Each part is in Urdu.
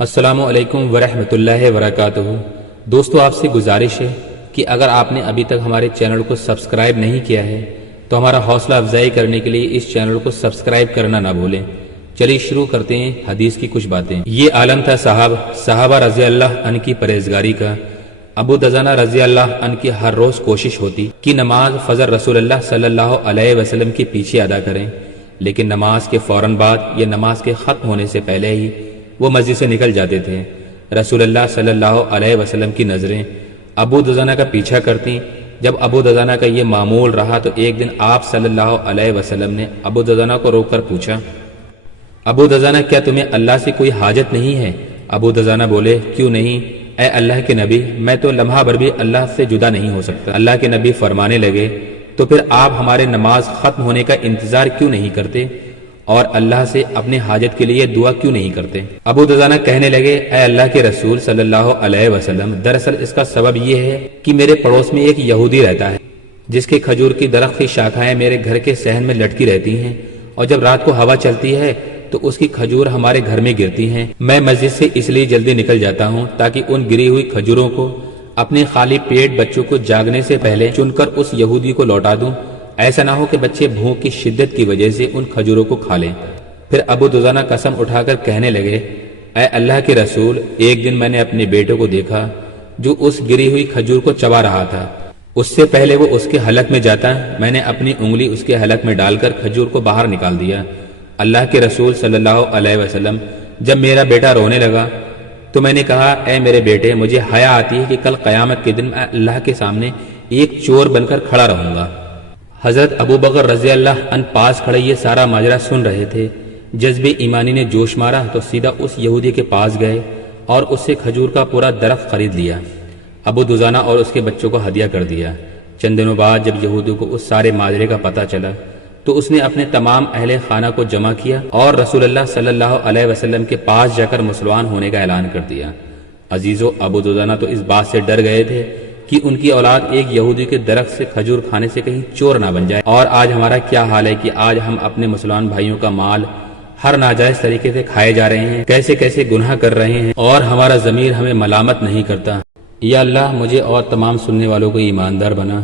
السلام علیکم ورحمۃ اللہ وبرکاتہ۔ دوستو، آپ سے گزارش ہے کہ اگر آپ نے ابھی تک ہمارے چینل کو سبسکرائب نہیں کیا ہے تو ہمارا حوصلہ افزائی کرنے کے لیے اس چینل کو سبسکرائب کرنا نہ بھولیں۔ چلیے شروع کرتے ہیں حدیث کی کچھ باتیں۔ یہ عالم تھا صحابہ رضی اللہ عنہ کی پرہیزگاری کا۔ ابو دجانہ رضی اللہ عنہ کی ہر روز کوشش ہوتی کہ نماز فجر رسول اللہ صلی اللہ علیہ وسلم کے پیچھے ادا کریں، لیکن نماز کے فوراً بعد یا نماز کے ختم ہونے سے پہلے ہی وہ مسجد سے نکل جاتے تھے۔ رسول اللہ صلی اللہ علیہ وسلم کی نظریں ابو دجانہ کا پیچھا کرتی۔ جب ابو دجانہ کا یہ معمول رہا تو ایک دن آپ صلی اللہ علیہ وسلم نے ابو دجانہ کو روک کر پوچھا، ابو دجانہ کیا تمہیں اللہ سے کوئی حاجت نہیں ہے؟ ابو دجانہ بولے، کیوں نہیں اے اللہ کے نبی، میں تو لمحہ بھر بھی اللہ سے جدا نہیں ہو سکتا۔ اللہ کے نبی فرمانے لگے، تو پھر آپ ہمارے نماز ختم ہونے کا انتظار کیوں نہیں کرتے اور اللہ سے اپنے حاجت کے لیے دعا کیوں نہیں کرتے؟ ابو دجانہ کہنے لگے، اے اللہ کے رسول صلی اللہ علیہ وسلم، دراصل اس کا سبب یہ ہے کہ میرے پڑوس میں ایک یہودی رہتا ہے جس کے کھجور کی درخت کی شاخائیں میرے گھر کے صحن میں لٹکی رہتی ہیں، اور جب رات کو ہوا چلتی ہے تو اس کی کھجور ہمارے گھر میں گرتی ہیں۔ میں مسجد سے اس لیے جلدی نکل جاتا ہوں تاکہ ان گری ہوئی کھجوروں کو اپنے خالی پیٹ بچوں کو جاگنے سے پہلے چن کر اس یہودی کو لوٹا دوں، ایسا نہ ہو کہ بچے بھوک کی شدت کی وجہ سے ان کھجوروں کو کھا لیں۔ پھر ابو دجانہ قسم اٹھا کر کہنے لگے، اے اللہ کے رسول، ایک دن میں نے اپنے بیٹے کو دیکھا جو اس گری ہوئی کھجور کو چبا رہا تھا۔ اس سے پہلے وہ اس کے حلق میں جاتا، میں نے اپنی انگلی اس کے حلق میں ڈال کر کھجور کو باہر نکال دیا۔ اللہ کے رسول صلی اللہ علیہ وسلم، جب میرا بیٹا رونے لگا تو میں نے کہا، اے میرے بیٹے، مجھے حیا آتی ہے کہ کل قیامت کے دن میں اللہ کے سامنے ایک چور بن کر کھڑا رہوں گا۔ حضرت ابو بکر رضی اللہ عنہ پاس کھڑے یہ سارا ماجرا سن رہے تھے۔ جذب ایمانی نے جوش مارا تو سیدھا اس یہودی کے پاس گئے اور اس سے کھجور کا پورا درخت خرید لیا۔ ابو دجانہ اور اس کے بچوں کو ہدیہ کر دیا۔ چند دنوں بعد جب یہودی کو اس سارے ماجرے کا پتہ چلا تو اس نے اپنے تمام اہل خانہ کو جمع کیا اور رسول اللہ صلی اللہ علیہ وسلم کے پاس جا کر مسلمان ہونے کا اعلان کر دیا۔ عزیزو، ابو دجانہ تو اس بات سے ڈر گئے تھے کہ ان کی اولاد ایک یہودی کے درخت سے کھجور کھانے سے کہیں چور نہ بن جائے، اور آج ہمارا کیا حال ہے کہ آج ہم اپنے مسلمان بھائیوں کا مال ہر ناجائز طریقے سے کھائے جا رہے ہیں، کیسے کیسے گناہ کر رہے ہیں، اور ہمارا ضمیر ہمیں ملامت نہیں کرتا۔ یا اللہ، مجھے اور تمام سننے والوں کو ایماندار بنا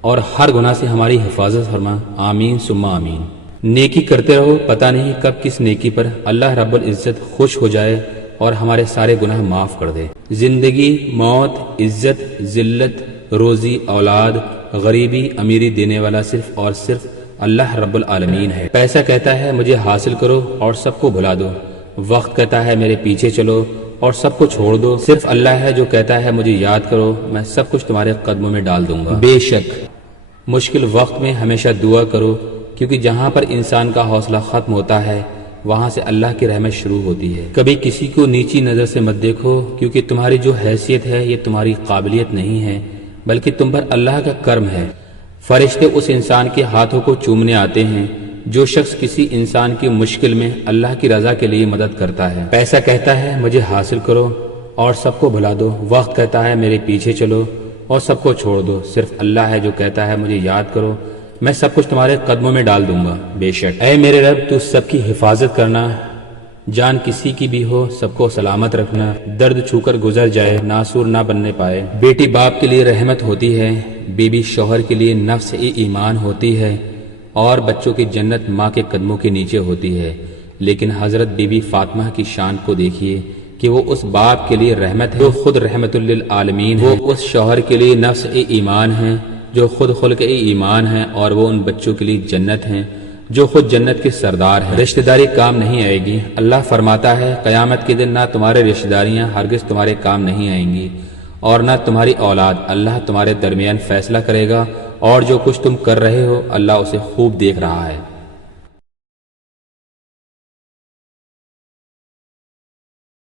اور ہر گناہ سے ہماری حفاظت فرما، آمین ثم آمین۔ نیکی کرتے رہو، پتہ نہیں کب کس نیکی پر اللہ رب العزت خوش ہو جائے اور ہمارے سارے گناہ معاف کر دے۔ زندگی، موت، عزت، ذلت، روزی، اولاد، غریبی، امیری دینے والا صرف اور صرف اللہ رب العالمین ہے۔ پیسہ کہتا ہے مجھے حاصل کرو اور سب کو بھلا دو، وقت کہتا ہے میرے پیچھے چلو اور سب کو چھوڑ دو، صرف اللہ ہے جو کہتا ہے مجھے یاد کرو، میں سب کچھ تمہارے قدموں میں ڈال دوں گا۔ بے شک مشکل وقت میں ہمیشہ دعا کرو، کیونکہ جہاں پر انسان کا حوصلہ ختم ہوتا ہے وہاں سے اللہ کی رحمت شروع ہوتی ہے۔ کبھی کسی کو نیچی نظر سے مت دیکھو، کیونکہ تمہاری جو حیثیت ہے یہ تمہاری قابلیت نہیں ہے بلکہ تم پر اللہ کا کرم ہے۔ فرشتے اس انسان کے ہاتھوں کو چومنے آتے ہیں جو شخص کسی انسان کی مشکل میں اللہ کی رضا کے لیے مدد کرتا ہے۔ پیسہ کہتا ہے مجھے حاصل کرو اور سب کو بھلا دو، وقت کہتا ہے میرے پیچھے چلو اور سب کو چھوڑ دو، صرف اللہ ہے جو کہتا ہے مجھے یاد کرو، میں سب کچھ تمہارے قدموں میں ڈال دوں گا۔ بے شک اے میرے رب، تو سب کی حفاظت کرنا، جان کسی کی بھی ہو سب کو سلامت رکھنا، درد چھو کر گزر جائے ناسور نہ بننے پائے۔ بیٹی باپ کے لیے رحمت ہوتی ہے، بیوی شوہر کے لیے نفس ایمان ہوتی ہے، اور بچوں کی جنت ماں کے قدموں کے نیچے ہوتی ہے۔ لیکن حضرت بی بی فاطمہ کی شان کو دیکھیے کہ وہ اس باپ کے لیے رحمت ہے جو خود رحمت للعالمین ہے، وہ اس شوہر کے لیے نفس ایمان ہے جو خود خلق ایمان ہے، اور وہ ان بچوں کے لیے جنت ہیں جو خود جنت کے سردار ہیں۔ رشتہ داری کام نہیں آئے گی۔ اللہ فرماتا ہے قیامت کے دن نہ تمہارے رشتہ داریاں ہرگز تمہارے کام نہیں آئیں گی اور نہ تمہاری اولاد، اللہ تمہارے درمیان فیصلہ کرے گا، اور جو کچھ تم کر رہے ہو اللہ اسے خوب دیکھ رہا ہے۔